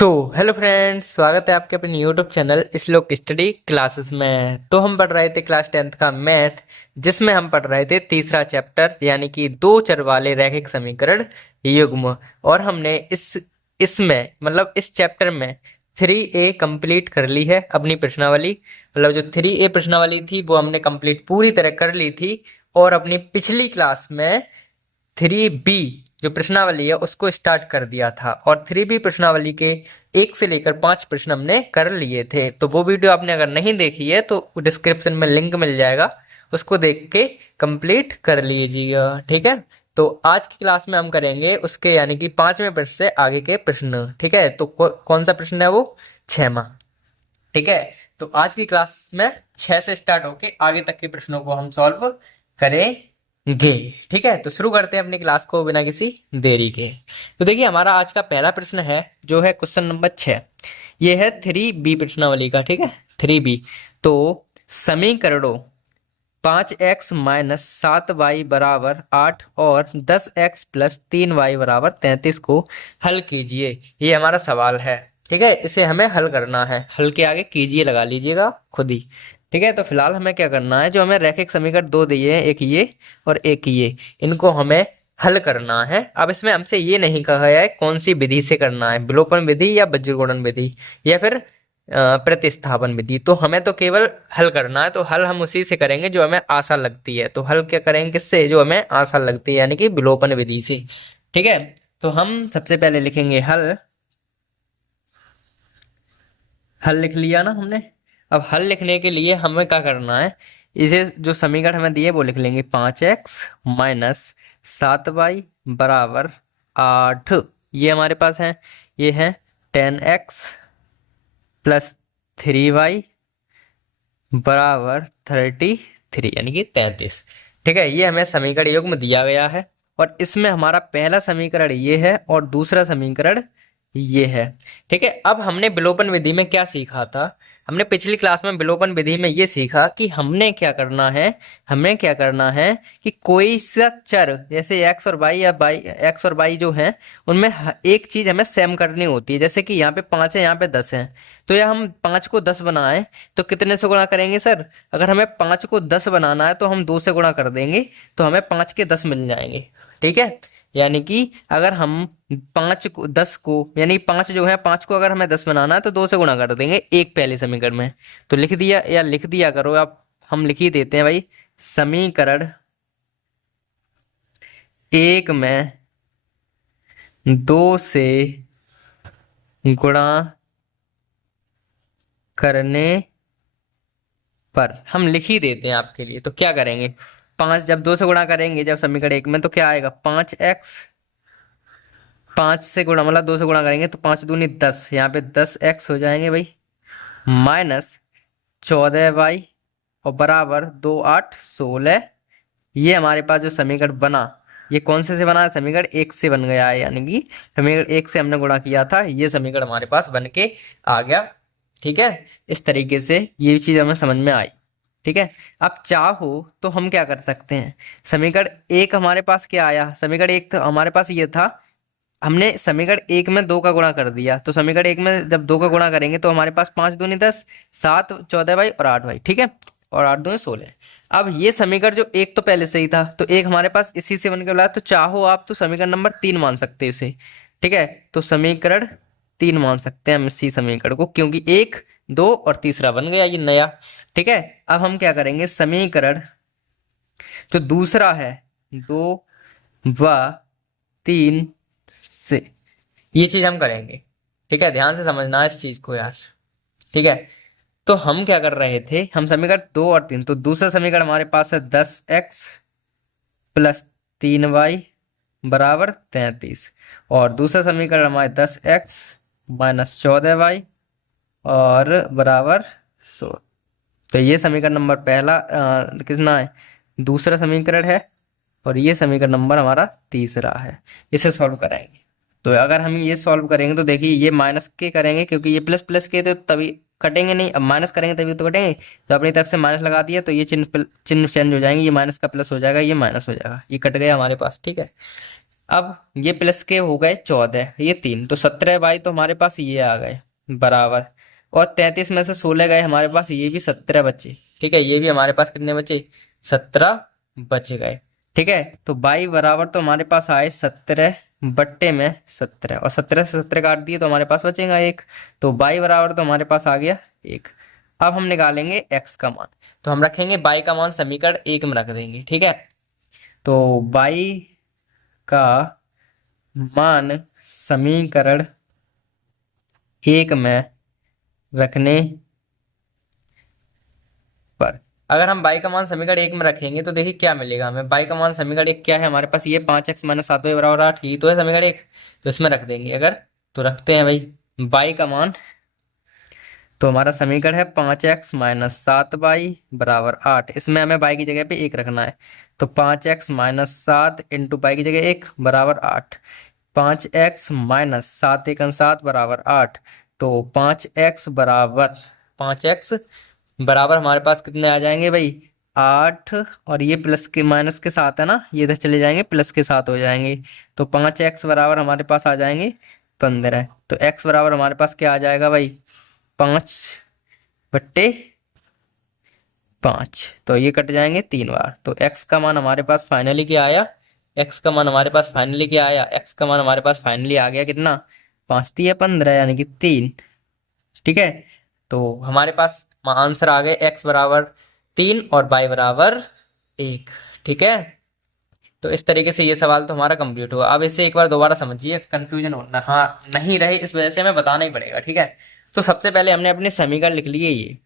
So hello friends, स्वागत है आपके अपने यूट्यूब चैनल श्लोक स्टडी क्लासेस में। तो हम पढ़ रहे थे क्लास 10th का मैथ, जिसमें हम पढ़ रहे थे तीसरा चैप्टर यानी कि दो चर वाले रैखिक समीकरण युग्म। और हमने इसमें मतलब इस चैप्टर में 3A कंप्लीट कर ली है अपनी प्रश्नावली। मतलब जो 3A प्रश्नावली थी वो हमने कंप्लीट पूरी तरह कर ली थी। और अपनी पिछली क्लास में 3B जो प्रश्नावली है उसको स्टार्ट कर दिया था। और 3B प्रश्नावली के 1 से लेकर 5 प्रश्न हमने कर लिए थे। तो वो वीडियो आपने अगर नहीं देखी है तो डिस्क्रिप्शन में लिंक मिल जाएगा, उसको देख के कंप्लीट कर लीजिएगा। ठीक है, तो आज की क्लास में हम करेंगे उसके यानी कि 5वें प्रश्न से आगे के प्रश्न। ठीक है, तो कौन सा प्रश्न है वो? 6वां। ठीक है, तो आज की क्लास में 6 से स्टार्ट होके आगे तक के प्रश्नों को हम सॉल्व करेंगे। ठीक है, तो शुरू करते हैं अपनी क्लास को बिना किसी देरी के। तो देखिए, हमारा आज का पहला प्रश्न है जो है क्वेश्चन नंबर 6। ये है 3B प्रश्नावली का। ठीक है, 3B। तो समीकरणों 5x माइनस 7y बराबर 8 और 10x प्लस 3y बराबर 33 को हल कीजिए, ये हमारा सवाल है। ठीक है, इसे हमें हल करना है। हल के आगे कीजिए लगा लीजिएगा खुद ही। ठीक है, तो फिलहाल हमें क्या करना है, जो हमें रैखिक समीकरण दो दिए हैं, एक ये और एक ये, इनको हमें हल करना है। अब इसमें हमसे ये नहीं कहा है कौन सी विधि से करना है, विलोपन विधि या वज्रगुणन विधि या फिर प्रतिस्थापन विधि। तो हमें तो केवल हल करना है। तो हल हम उसी से करेंगे जो हमें आसान लगती है। तो हल क्या करेंगे? किससे? जो हमें आसान लगती है, यानी कि विलोपन विधि से। ठीक है, तो हम सबसे पहले लिखेंगे हल। हल लिख लिया ना हमने। अब हल लिखने के लिए हमें क्या करना है, इसे जो समीकरण हमें दिए वो लिख लेंगे। 5x माइनस 7y बराबर 8, ये हमारे पास है। ये है 10x प्लस 3y बराबर 33 यानी कि 33। ठीक है, ये हमें समीकरण युग्म दिया गया है। और इसमें हमारा पहला समीकरण ये है और दूसरा समीकरण ये है। ठीक है, अब हमने विलोपन विधि में क्या सीखा था? हमने पिछली क्लास में विलोपन विधि में ये सीखा कि हमने क्या करना है, हमें क्या करना है कि कोई सा चर जैसे एक्स और वाई या बाई एक्स और वाई जो है उनमें एक चीज हमें सेम करनी होती है। जैसे कि यहाँ पे 5 है, यहाँ पे 10 है। तो या हम 5 को 10 बनाएं तो कितने से गुणा करेंगे सर? अगर हमें 5 को 10 बनाना है तो हम 2 से गुणा कर देंगे, तो हमें 5 के 10 मिल जाएंगे। ठीक है, यानी कि अगर हम 5 को 10 को यानी 5 जो है 5 को अगर हमें 10 बनाना है तो 2 से गुणा कर देंगे एक पहले समीकरण में। तो लिख दिया या लिख दिया करो आप, हम लिख ही देते हैं भाई। समीकरण एक में 2 से गुणा करने पर हम लिख ही देते हैं आपके लिए। तो क्या करेंगे, 5 जब 2 से गुणा करेंगे जब समीकरण एक में, तो क्या आएगा? 5x, 5 से गुणा मतलब 2 से गुणा करेंगे तो 5 दूनी 10, यहाँ पे 10x हो जाएंगे भाई, माइनस 14y और बराबर 2 8 16। ये हमारे पास जो समीकरण बना, ये कौन से बना है? समीकरण एक से बन गया है, यानी कि समीकरण एक से हमने गुणा किया था, ये समीकरण हमारे पास बन के आ गया। ठीक है, इस तरीके से ये चीज हमें समझ में आई। ठीक है, अब चाहो तो हम क्या कर सकते हैं, समीकरण एक हमारे पास क्या आया, समीकरण एक तो हमारे पास ये था, हमने समीकरण एक में 2 का गुणा कर दिया। तो समीकरण एक में जब 2 का गुणा करेंगे तो हमारे पास 5 दूनी 10, 7 14y और 8y। ठीक है, और 8 दूनी 16। अब ये समीकरण जो एक तो पहले से ही था, तो एक हमारे पास इसी से बन के बोला, तो चाहो आप तो समीकरण नंबर 3 मान सकते हैं इसे। ठीक है, तो समीकरण 3 मान सकते हैं हम इसी समीकरण को, क्योंकि 1 2 और तीसरा बन गया ये नया। ठीक है, अब हम क्या करेंगे, समीकरण जो दूसरा है 2 व 3 से, ये चीज हम करेंगे। ठीक है, ध्यान से समझना है इस चीज को यार। ठीक है, तो हम क्या कर रहे थे, हम समीकरण 2 और 3, तो दूसरा समीकरण हमारे पास है 10x प्लस 3y बराबर 33, और दूसरा समीकरण हमारे 10x माइनस 14y और बराबर 16। तो ये समीकरण नंबर पहला कितना है? दूसरा समीकरण है। और ये समीकरण नंबर हमारा तीसरा है। इसे सॉल्व कराएंगे। तो अगर हम ये सॉल्व करेंगे तो देखिए, ये माइनस के करेंगे क्योंकि ये प्लस प्लस के थे, तो तभी कटेंगे नहीं। अब माइनस करेंगे तभी तो कटेंगे। तो अपनी तरफ से माइनस लगा दिया तो ये चिन्ह चिन्ह चेंज हो जाएंगे, ये माइनस का प्लस हो जाएगा, ये माइनस हो जाएगा, ये कट गया हमारे पास। ठीक है, अब ये प्लस के हो गए 14, ये 3, तो 17 बाई तो हमारे पास ये आ गए बराबर, और 33 में से 16 गए हमारे पास, ये भी 17 बचे। ठीक है, ये भी हमारे पास कितने बचे, 17 बच गए। ठीक है, तो बाई बराबर तो हमारे पास आए 17 बट्टे में 17, और 17 से 17 काट दिए तो हमारे पास बचेगा 1, तो बाई बराबर तो हमारे पास आ गया 1। अब हम निकालेंगे एक्स का मान, तो हम रखेंगे बाई का मान समीकरण 1 में रख देंगे। ठीक है, तो बाई का मान समीकरण 1 में रखने पर, अगर हम बाई का मान समीकरण 1 में रखेंगे तो देखिए क्या मिलेगा हमें। बाई का मान समीकरण 1 क्या है हमारे पास, ये 5x माइनस 7y बराबर 8, ये तो है समीकरण 1, तो इसमें रख देंगे अगर, तो रखते हैं भाई बाई का मान, तो हमारा समीकरण है 5x माइनस 7y बराबर 8, इसमें हमें बाई की जगह पे 1 रखना है, तो 5x माइनस 7 इंटू बाई की जगह 1 बराबर 8, 5x माइनस 7 एकन 7 बराबर 8, तो 5x बराबर 5x बराबर हमारे पास कितने आ जाएंगे भाई 8, और ये प्लस के माइनस के साथ है ना, ये इधर चले जाएंगे प्लस के साथ हो जाएंगे, तो 5x बराबर हमारे पास आ जाएंगे 15, तो x बराबर हमारे पास क्या आ जाएगा भाई 5/5, तो ये कट जाएंगे 3 बार, तो x का मान हमारे पास फाइनली क्या आया, x का मान हमारे पास फाइनली क्या आया, x का मान हमारे पास फाइनली आ गया कितना, 5×3 = 15 यानी कि 3। ठीक है, तो हमारे पास आंसर आ गए x बराबर 3 और y बराबर 1। ठीक है, तो इस तरीके से ये सवाल तो हमारा कंप्लीट हुआ। अब इसे एक बार दोबारा समझिए, कंफ्यूजन हो ना हाँ नहीं रहे, इस वजह से हमें बताना ही पड़ेगा। ठीक है, तो सबसे पहले हमने अपने समीकरण लिख लिए ये,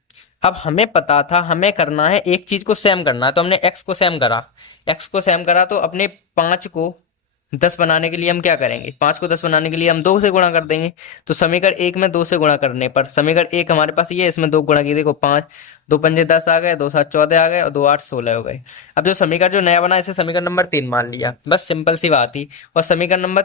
अब हमें पता था हमें करना है एक चीज को सेम करना है, तो हमने x को सेम करा, x को सेम करा, तो अपने 5 को 10 बनाने के लिए हम क्या करेंगे, 5 को 10 बनाने के लिए हम 2 से गुणा कर देंगे, तो समीकरण 1 में 2 से गुणा करने पर समीकरण 1 हमारे पास ये है, इसमें 2 गुणा किए, देखो 5 2 पंजे 10 आ गए, 2 7 14 आ गए, और 2 8 16 हो गए। अब जो समीकरण जो नया बना इसे समीकरण नंबर 3 मान लिया, बस सिंपल सी बात ही। और समीकरण नंबर,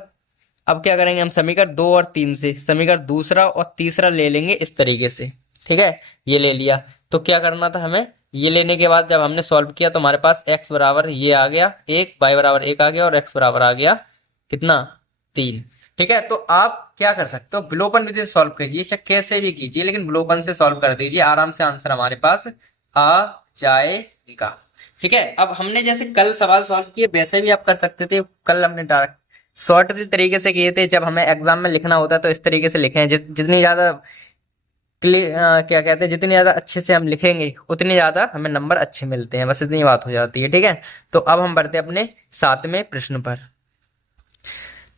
अब क्या करेंगे हम समीकरण 2 और 3 से समीकरण दूसरा और तीसरा ले लेंगे इस तरीके से। ठीक है, ये ले लिया, तो क्या करना था हमें, ये लेने के बाद जब हमने सॉल्व किया तो हमारे पास x बराबर ये आ गया 1, y बराबर 1 आ गया, और x बराबर आ गया कितना 3। ठीक है, तो आप क्या कर सकते हो, विलोपन विधि से सॉल्व कीजिए, चाहे कैसे भी कीजिए, लेकिन विलोपन से सॉल्व कर दीजिए, आराम से आंसर हमारे पास आ जाएगा। ठीक है, अब हमने जैसे कल सवाल सॉल्व किए वैसे भी आप कर सकते थे, कल हमने डायरेक्ट शॉर्ट तरीके से किए थे, जब हमें एग्जाम में लिखना होता है तो इस तरीके से लिखे हैं, जितनी ज्यादा क्या कहते हैं, जितनी ज्यादा अच्छे से हम लिखेंगे उतनी ज्यादा हमें नंबर अच्छे मिलते हैं, बस इतनी बात हो जाती है। ठीक है, तो अब हम बढ़ते हैं अपने 7वें प्रश्न पर।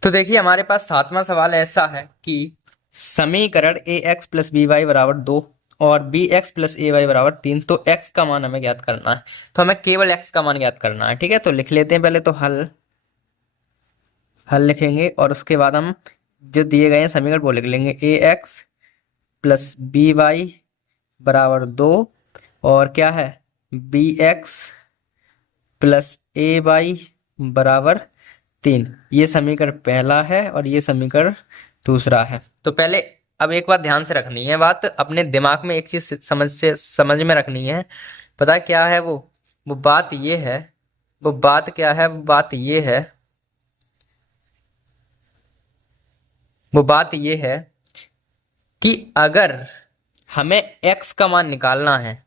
तो देखिए हमारे पास 7वां सवाल ऐसा है कि समीकरण ए एक्स प्लस बी वाई बराबर 2 और बी एक्स प्लस ए वाई बराबर 3, तो x का मान हमें ज्ञात करना है, तो हमें केवल x का मान ज्ञात करना है। ठीक है, तो लिख लेते हैं पहले, तो हल लिखेंगे, और उसके बाद हम जो दिए गए हैं समीकरण वो लिख लेंगे, ए एक्स प्लस बी वाई बराबर 2 और क्या है बी एक्स प्लस ए वाई बराबर 3, ये समीकरण पहला है और ये समीकरण दूसरा है। तो पहले अब एक बात ध्यान से रखनी है, बात अपने दिमाग में एक चीज समझ में रखनी है, पता है क्या है वो बात ये है, वो बात क्या है, वो बात ये है, वो बात ये है कि अगर हमें x का मान निकालना है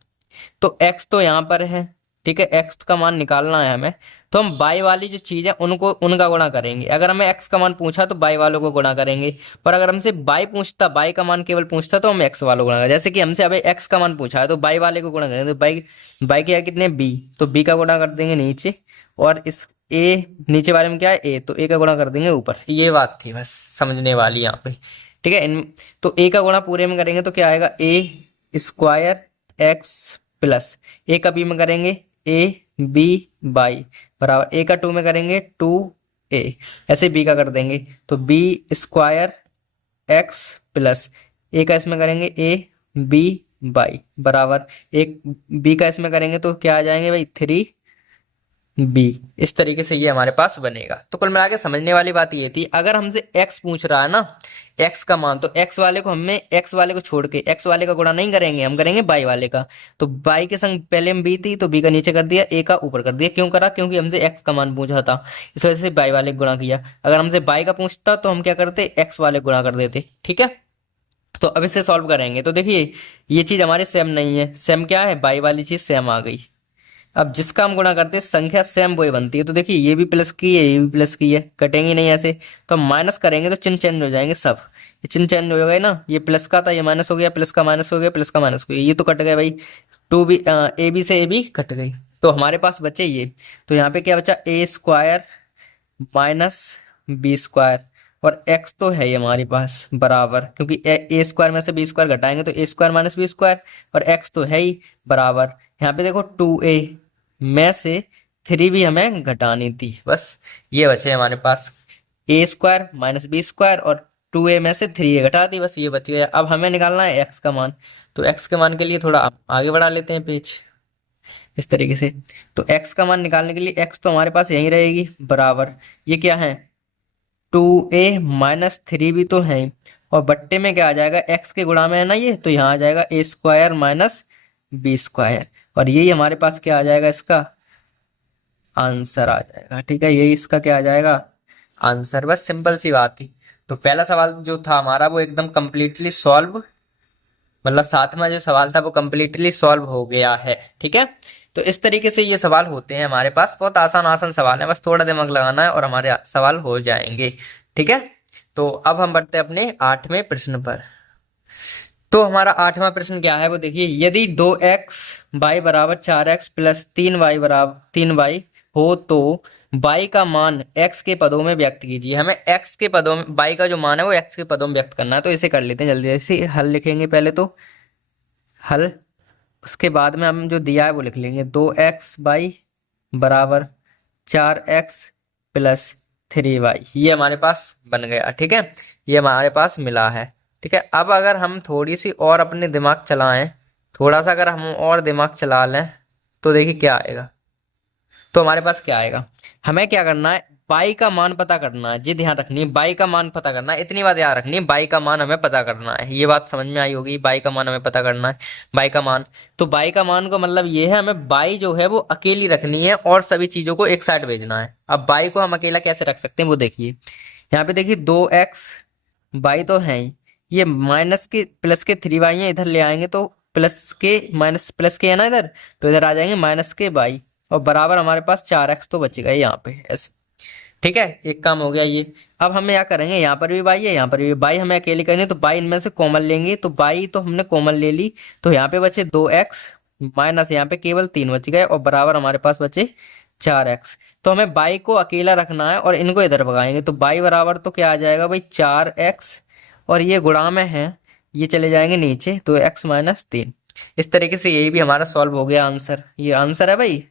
तो x तो यहाँ पर है, ठीक है, x का मान निकालना है हमें, तो हम y वाली जो चीज है उनको उनका गुणा करेंगे। अगर हमें x का मान पूछा तो y वालों को गुणा करेंगे, पर अगर हमसे y पूछता, y का मान केवल पूछता तो हम x वालों को गुणा करेंगे। जैसे कि हमसे अभी x का मान पूछा है तो y वाले को गुणा करेंगे, तो y के कितने b, तो b का गुणा कर देंगे नीचे, और इस a नीचे वाले में क्या है a, तो a का गुणा कर देंगे ऊपर। ये बात थी बस समझने वाली यहाँ पे। ठीक है, तो a का गुणा पूरे में करेंगे तो क्या आएगा a square x plus a का b में करेंगे a b बाई बराबर a का 2 में करेंगे 2a, ऐसे b का कर देंगे तो b square x plus a का इसमें करेंगे a b बाई बराबर एक b का इसमें करेंगे तो क्या आ जाएंगे भाई 3 बी। इस तरीके से ये हमारे पास बनेगा। तो कुल मिला के समझने वाली बात ये थी, अगर हमसे x पूछ रहा है ना, x का मान, तो x वाले को हमें x वाले को छोड़ के x वाले का गुणा नहीं करेंगे, हम करेंगे y वाले का। तो y के संग पहले हम b थी तो b का नीचे कर दिया, a का ऊपर कर दिया। क्यों करा? क्योंकि हमसे x का मान पूछा था, इस वजह से y वाले को गुणा किया। अगर हमसे y का पूछता तो हम क्या करते, x वाले को गुणा कर देते। ठीक है, तो अब इसे सॉल्व करेंगे। तो देखिए ये चीज हमारी सेम नहीं है, सेम क्या है, y वाली चीज सेम आ गई। अब जिसका हम गुणा करते हैं संख्या सेम वही बनती है। तो देखिए ये भी प्लस की है, ये भी प्लस की है, कटेंगी नहीं ऐसे। तो हम माइनस करेंगे तो चिन्ह चेंज हो जाएंगे सब, ये चिन्ह चेंज हो गए ना, ये प्लस का था ये माइनस हो गया, प्लस का माइनस हो गया, प्लस का माइनस हो गया, ये तो कट गए भाई। टू बी ए बी से ए बी कट गई, तो हमारे पास बचे ये। तो यहाँ पे क्या बचा, ए स्क्वायर माइनस बी स्क्वायर, और एक्स तो है ही हमारे पास बराबर, क्योंकि ए स्क्वायर में से बी स्क्वायर घटाएंगे तो ए स्क्वायर माइनस बी स्क्वायर, और एक्स तो है ही बराबर। यहाँ पे देखो 2a में से 3 भी हमें घटानी थी, बस ये बचे हमारे पास, ए स्क्वायर माइनस बी स्क्वायर, और 2a में से 3a घटा दी, बस ये बच गया। अब हमें निकालना है एक्स का मान। तो एक्स के मान के लिए थोड़ा आगे बढ़ा लेते हैं पेज, इस तरीके से। तो x का मान निकालने के लिए x तो हमारे पास यहीं रहेगी बराबर, ये क्या है 2a माइनस 3 भी तो है, और बट्टे में क्या आ जाएगा, x के गुणा में है ना ये, तो यहाँ आ जाएगा ए स्क्वायर माइनस बी स्क्वायर, और यही हमारे पास क्या आ जाएगा, इसका आंसर आ जाएगा। ठीक है, यही इसका क्या आ जाएगा, आंसर। बस सिंपल सी बात थी। तो पहला सवाल जो था हमारा वो एकदम कंप्लीटली सॉल्व, मतलब सातवां जो सवाल था वो कंप्लीटली सॉल्व हो गया है। ठीक है, तो इस तरीके से ये सवाल होते हैं हमारे पास, बहुत आसान आसान सवाल है, बस थोड़ा दिमाग लगाना है और हमारे सवाल हो जाएंगे। ठीक है, तो अब हम बढ़ते हैं अपने 8वें प्रश्न पर। तो हमारा 8वां प्रश्न क्या है वो देखिए, यदि 2x y बराबर 4x प्लस 3y बराबर 3y हो तो y का मान x के पदों में व्यक्त कीजिए। हमें x के पदों में, y का जो मान है वो x के पदों में व्यक्त करना है। तो इसे कर लेते हैं जल्दी से, हल लिखेंगे पहले तो हल, उसके बाद में हम जो दिया है वो लिख लेंगे, 2x बराबर 4x प्लस 3y, ये हमारे पास बन गया। ठीक है, ये हमारे पास मिला है। ठीक है, अब अगर हम थोड़ी सी और अपने दिमाग चलाएं, थोड़ा सा अगर हम और दिमाग चला लें तो देखिए क्या आएगा। तो हमारे पास क्या आएगा, हमें क्या करना है, बाई का मान पता करना है जी, ध्यान रखनी है, बाई का मान पता करना है, इतनी बात याद रखनी है, बाई का मान हमें पता करना है। ये बात समझ में आई होगी, बाई का मान हमें पता करना है, बाई का मान। तो बाई का मान का मतलब ये है, हमें बाई जो है वो अकेली रखनी है और सभी चीजों को एक साइड भेजना है। अब बाई को हम अकेला कैसे रख सकते हैं वो देखिए, यहाँ पे देखिए 2x बाई तो है ही, ये माइनस के प्लस के 3y है, इधर ले आएंगे तो प्लस के माइनस प्लस के है ना इधर, तो इधर आ जाएंगे माइनस के बाई, और बराबर हमारे पास 4x तो बचेगा यहाँ पे ऐसे। ठीक है, एक काम हो गया ये। अब हमें क्या करेंगे, यहाँ पर भी बाई है, यहाँ पर भी बाई हमें अकेली करनी है, तो बाई इनमें से कॉमन लेंगे, तो बाई तो हमने कॉमन ले ली, तो यहाँ पे बचे 2x माइनस यहाँ पे केवल 3 बच गए, और बराबर हमारे पास बचे 4x। तो हमें बाई को अकेला रखना है और इनको इधर भगाएंगे, तो बाई बराबर तो क्या आ जाएगा भाई 4x, और ये गुणा में है, ये चले जाएंगे नीचे, तो x माइनस 3। इस तरीके से यही भी हमारा सॉल्व हो गया आंसर, ये आंसर है भाई।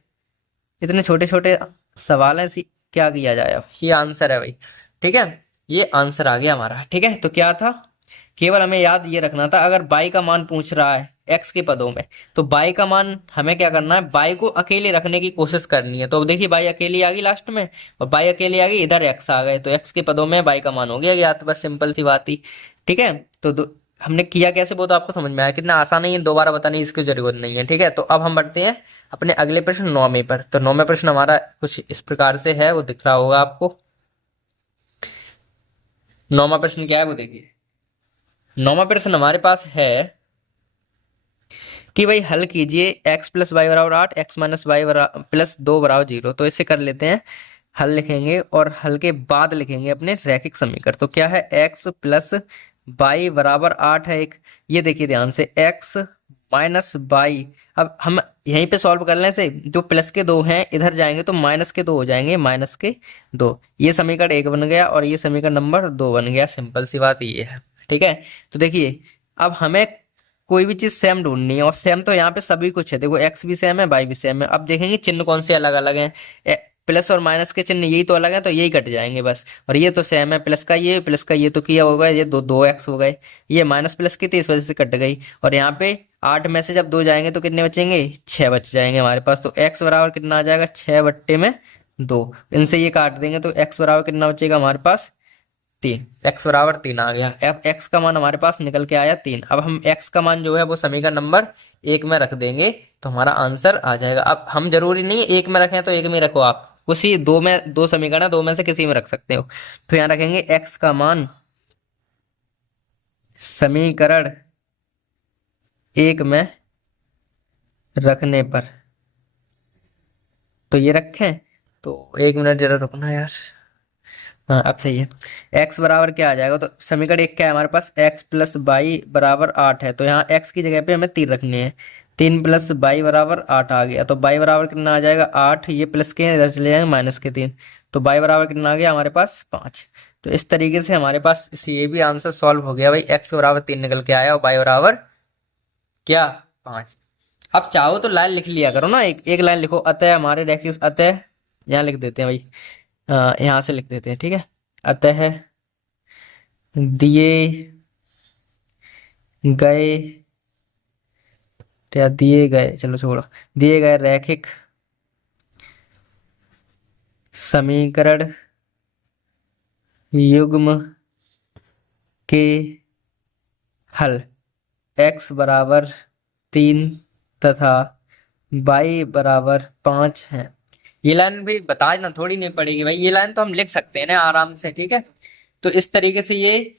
इतने छोटे छोटे सवाल हैं, क्या किया जाए, अब ये आंसर है भाई। ठीक है, ये आंसर आ गया हमारा। ठीक है, तो क्या था, केवल हमें याद ये रखना था, अगर बाई का मान पूछ रहा है एक्स के पदों में, तो बाई का मान हमें क्या करना है, बाई को अकेले रखने की कोशिश करनी है। तो देखिए बाई अकेली आ गई लास्ट में, और बाई अकेली आ गई, इधर एक्स आ गए, तो एक्स के पदों में बाई का मान हो गया याद, बस सिंपल सी बात ही। ठीक है, तो हमने किया कैसे वो तो आपको समझ में आया, कितना आसान नहीं है, दोबारा बताने की इसकी जरूरत नहीं है। ठीक है, तो अब हम बढ़ते हैं अपने अगले प्रश्न 9वें पर। तो 9वां प्रश्न हमारा कुछ इस प्रकार से है, वो दिख रहा होगा आपको। 9वां प्रश्न क्या है वो देखिए, 9वां प्रश्न हमारे पास है कि भाई हल कीजिए, x प्लस वाई बराबर 8, एक्स माइनस वाई प्लस 2 बराबर 0। तो इसे कर लेते हैं, हल लिखेंगे और हल के बाद लिखेंगे अपने रैखिक समीकरण। तो क्या है, x प्लस वाई बराबर 8 है एक, ये देखिए ध्यान से, x माइनस वाई, अब हम यहीं पे सॉल्व कर लें से, जो प्लस के 2 हैं इधर जाएंगे तो माइनस के 2 हो जाएंगे, माइनस के 2, ये समीकरण 1 बन गया और ये समीकरण नंबर 2 बन गया, सिंपल सी बात ये है। ठीक है, तो देखिए अब हमें कोई भी चीज सेम ढूंढनी है, और सेम तो यहाँ पे सभी कुछ है, देखो एक्स भी सेम है वाई भी सेम है। अब देखेंगे चिन्ह कौन से अलग अलग हैं, प्लस और माइनस के चिन्ह यही तो अलग है, तो यही कट जाएंगे बस। और ये तो सेम है, प्लस का ये तो किया होगा, ये दो दो एक्स हो गए, ये माइनस प्लस की थी इस वजह से कट गई। और यहाँ पे 8 में से जब 2 जाएंगे तो कितने बचेंगे, 6 बच जाएंगे हमारे पास। तो एक्स बराबर कितना आ जाएगा, 6/2। इनसे ये काट देंगे तो एक्स बराबर कितना बचेगा हमारे पास, 3। एक्स बराबर 3 आ गया। अब एक्स का मान हमारे पास निकल के आया 3। अब हम एक्स का मान जो है वो समीकरण नंबर 1 में रख देंगे तो हमारा आंसर आ जाएगा। अब हम जरूरी नहीं है 1 में रखें तो 1 में रखो, आप उसी दो में, दो समीकरण है, दो में से किसी में रख सकते हो। तो यहाँ रखेंगे एक्स का मान समीकरण 1 में रखने पर, तो ये रखें। तो 1 मिनट जरा रुकना यार। हाँ अब सही है। x बराबर क्या आ जाएगा, तो समीकरण 1 क्या है हमारे पास, x प्लस बाई बराबर 8 है, तो यहाँ x की जगह पे हमें 3 रखनी है। 3 प्लस बाई बराबर 8 आ गया, तो बाई बराबर कितना आ जाएगा 8, ये प्लस के इधर चले जाएंगे माइनस के 3, तो बाई बराबर कितना आ गया हमारे पास 5। तो इस तरीके से हमारे पास ये भी आंसर सॉल्व हो गया भाई, x बराबर 3 निकल के आया और बाई बराबर क्या, 5। अब चाहो तो लाइन लिख लिया करो ना, एक एक लाइन लिखो, अतः हमारे रेखिक, अतः यहाँ लिख देते हैं भाई, यहाँ से लिख देते हैं, ठीक है। अतः दिए गए, या दिए गए, चलो छोड़ो, दिए गए रैखिक समीकरण युग्म के हल x बराबर 3 तथा y बराबर 5 है। ये लाइन भी बताना थोड़ी नहीं पड़ेगी भाई, ये लाइन तो हम लिख सकते हैं ना आराम से, ठीक है। तो इस तरीके से ये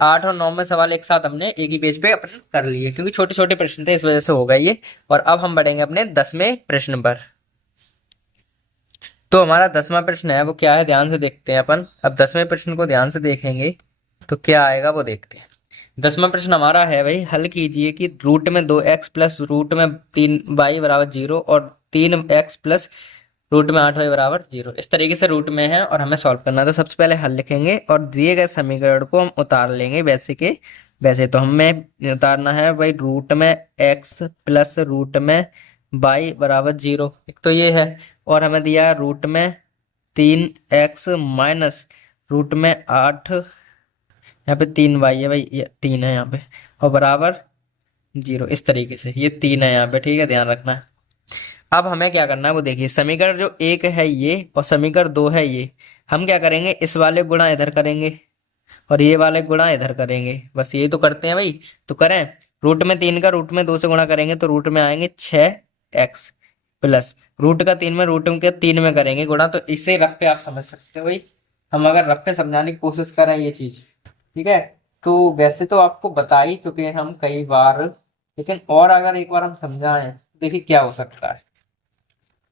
8 और 9 में सवाल एक साथ हमने एक ही पेज पे अपन कर लिए, क्योंकि छोटे छोटे प्रश्न थे इस वजह से हो गए ये। और अब हम बढ़ेंगे अपने 10वें प्रश्न पर। तो हमारा 10वां प्रश्न है वो क्या है, ध्यान से देखते हैं अपन। अब 10वें प्रश्न को ध्यान से देखेंगे तो क्या आएगा वो देखते हैं। 10वां प्रश्न हमारा है भाई, हल कीजिए कि रूट में 2x प्लस रूट में 3y बराबर 0 और 3x प्लस रूट में 8y बराबर 0 इस तरीके से रूट में है और हमें सॉल्व करना है। तो सबसे पहले हल लिखेंगे और दिए गए समीकरण को हम उतार लेंगे वैसे के वैसे। तो हमें उतारना है भाई, रूट में x प्लस रूट में y बराबर 0, एक तो ये है। और हमें दिया रूट में 3x माइनस रूट में 8, यहाँ पे 3y है भाई, ये 3 है यहाँ पे, और बराबर 0 इस तरीके से, ये 3 है यहाँ पे, ठीक है, ध्यान रखना। अब हमें क्या करना है वो देखिए, समीकरण जो 1 है ये और समीकरण 2 है ये, हम क्या करेंगे, इस वाले गुणा इधर करेंगे और ये वाले गुणा इधर करेंगे, बस ये तो करते हैं भाई। तो करें, रूट में 3 का रूट में 2 से गुणा करेंगे तो रूट में आएंगे 6x प्लस रूट का 3 में रूट के 3 में करेंगे गुणा। तो इसे रफ पे आप समझ सकते हो भाई, हम अगर रफ पे समझाने की कोशिश करें ये चीज, ठीक है। तो वैसे तो आपको बता ही चुके हैं हम कई बार, लेकिन और अगर एक बार हम समझाएं देखिए क्या हो सकता है।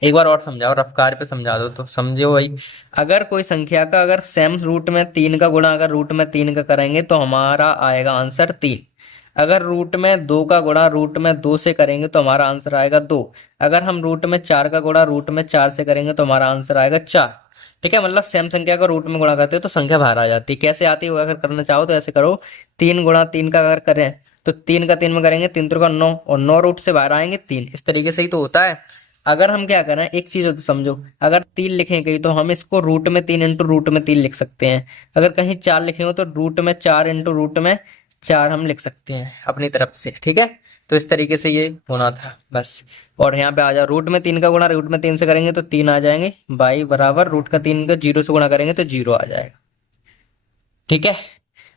एक बार और समझाओ, रफ्तार पे समझा दो तो समझो भाई। अगर कोई संख्या का अगर सेम रूट में 3 का गुणा अगर रूट में 3 का करेंगे तो हमारा आएगा आंसर 3। अगर रूट में 2 का गुणा रूट में 2 से करेंगे तो हमारा आंसर आएगा 2। अगर हम रूट में 4 का गुणा रूट में 4 से करेंगे तो हमारा आंसर आएगा 4। ठीक है, मतलब सेम संख्या का रूट में गुणा करते हो तो संख्या बाहर आ जाती है। कैसे आती है अगर करना चाहो तो ऐसे करो, 3 गुणा 3 का अगर करें तो 3 का 3 में करेंगे 3 का 9 और 9 रूट से बाहर आएंगे 3, इस तरीके से ही तो होता है। अगर हम क्या करें, एक चीज तो समझो, अगर 3 लिखें कहीं तो हम इसको रूट में 3 इंटू रूट में 3 लिख सकते हैं। अगर कहीं 4 लिखे हो तो रूट में 4 इंटू रूट में 4 हम लिख सकते हैं अपनी तरफ से, ठीक है। तो इस तरीके से ये होना था बस। और यहाँ पे आ जाओ, रूट में 3 का गुणा रूट में 3 से करेंगे तो 3 आ जाएंगे, बाई बराबर रूट का 3 का 0 से गुणा करेंगे तो 0 आ जाएगा, ठीक है।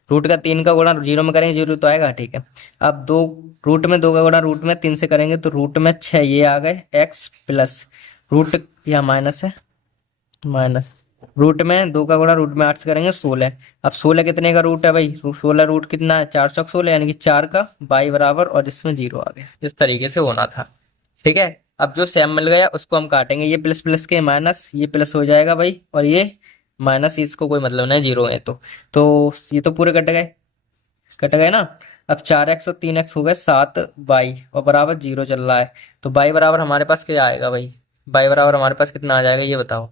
रूट का 3 का गुणा 0 में करेंगे 0 तो आएगा, ठीक है। अब दो, रूट में 2 का गुणा रूट में 3 से करेंगे तो रूट में 6 ये आ गए x प्लस रूट, या माइनस है, माइनस रूट में 2 का गुणा रूट में 8 से करेंगे 16। अब 16 कितने का रूट है भाई, 16 रूट कितना है, 4 चौक 16 यानी कि 4 का बाई बराबर और इसमें 0 आ गया, इस तरीके से होना था, ठीक है। अब जो सेम मिल गया उसको हम काटेंगे, ये प्लस प्लस के माइनस, ये प्लस हो जाएगा भाई और ये माइनस, इसको कोई मतलब नहीं, 0 है तो ये तो पूरे कट गए ना। अब 4x और 3x हो गए 7y और बराबर 0 चल रहा है। तो y बराबर हमारे पास क्या आएगा भाई, y बराबर हमारे पास कितना आ जाएगा ये बताओ।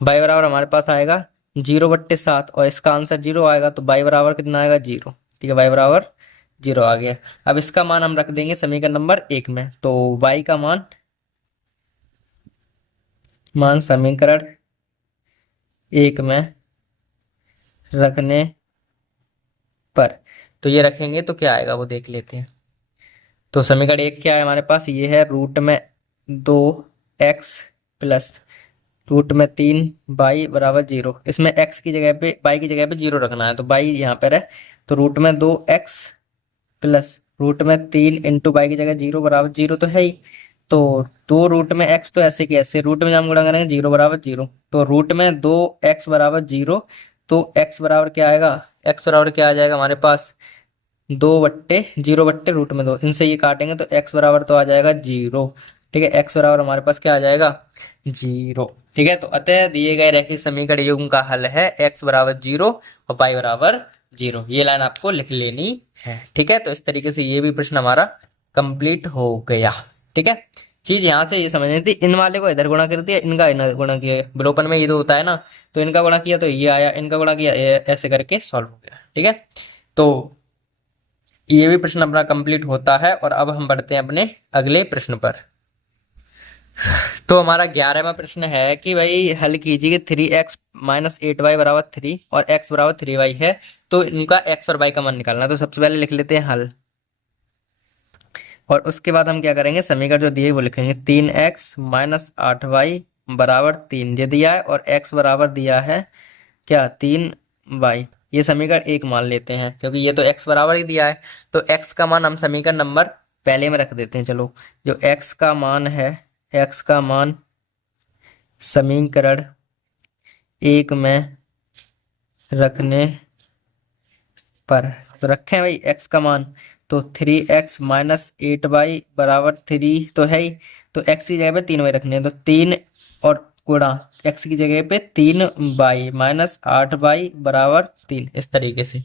y बराबर हमारे पास आएगा 0/7 और इसका आंसर 0 आएगा, तो y बराबर कितना आएगा 0, ठीक है, y बराबर 0 आ गया। अब इसका मान हम रख देंगे समीकरण नंबर 1 में, तो y का मान मान समीकरण एक में रखने पर, तो ये रखेंगे तो क्या आएगा वो देख लेते हैं। तो समीकरण एक क्या है हमारे पास, ये है रूट में 2x प्लस रूट में 3y बराबर 0। इसमें x की जगह पे y की जगह पे 0 रखना है, तो y यहाँ पर है, तो रूट में 2x प्लस रूट में 3 × y की जगह 0 बराबर 0 तो है ही। तो 2 रूट में x, तो ऐसे की ऐसे रूट में जब हम गुणा करेंगे 0 बराबर 0, तो रूट में 2x बराबर 0, तो x बराबर क्या आएगा, x बराबर क्या आ जाएगा हमारे पास 2/0/√2, इनसे ये काटेंगे तो x बराबर तो आ जाएगा 0। ठीक है, x बराबर हमारे पास क्या आ जाएगा 0। ठीक है, तो अतः दिए गए रैखिक समीकरण युग्म का हल है x बराबर 0 और y बराबर 0। ये लाइन आपको लिख लेनी है। ठीक है, तो इस तरीके से ये भी प्रश्न हमारा कंप्लीट हो गया। ठीक है, चीज यहाँ से ये समझनी थी, इन वाले को इधर गुणा कर दिया, इनका इधर गुणा किया, विलोपन में ये तो होता है ना, तो इनका गुणा किया तो ये आया, इनका गुणा किया, ऐसे करके सॉल्व हो गया। ठीक है, तो ये भी प्रश्न अपना कंप्लीट होता है और अब हम बढ़ते हैं अपने अगले प्रश्न पर। तो हमारा 11वां प्रश्न है कि भाई हल कीजिए 3x माइनस 8y बराबर 3 और x बराबर 3y है, तो इनका x और y का मान निकालना है। तो सबसे पहले लिख लेते हैं हल, और उसके बाद हम क्या करेंगे, समीकरण जो दिए है वो लिखेंगे। 3x माइनस 8y बराबर 3 ये दिया है, और x बराबर दिया है क्या 3y। ये समीकरण एक मान लेते हैं क्योंकि ये तो x बराबर ही दिया है, तो x का मान हम समीकरण नंबर पहले में रख देते हैं। चलो, जो x का मान है, x का मान समीकरण एक में रखने पर, तो रखें भाई x का मान, तो 3x माइनस 8y बराबर 3 तो है ही, तो x की जगह पे 3y रखने हैं, तो 3 और गुणा x की जगह पे 3y माइनस 8y बराबर 3, इस तरीके से।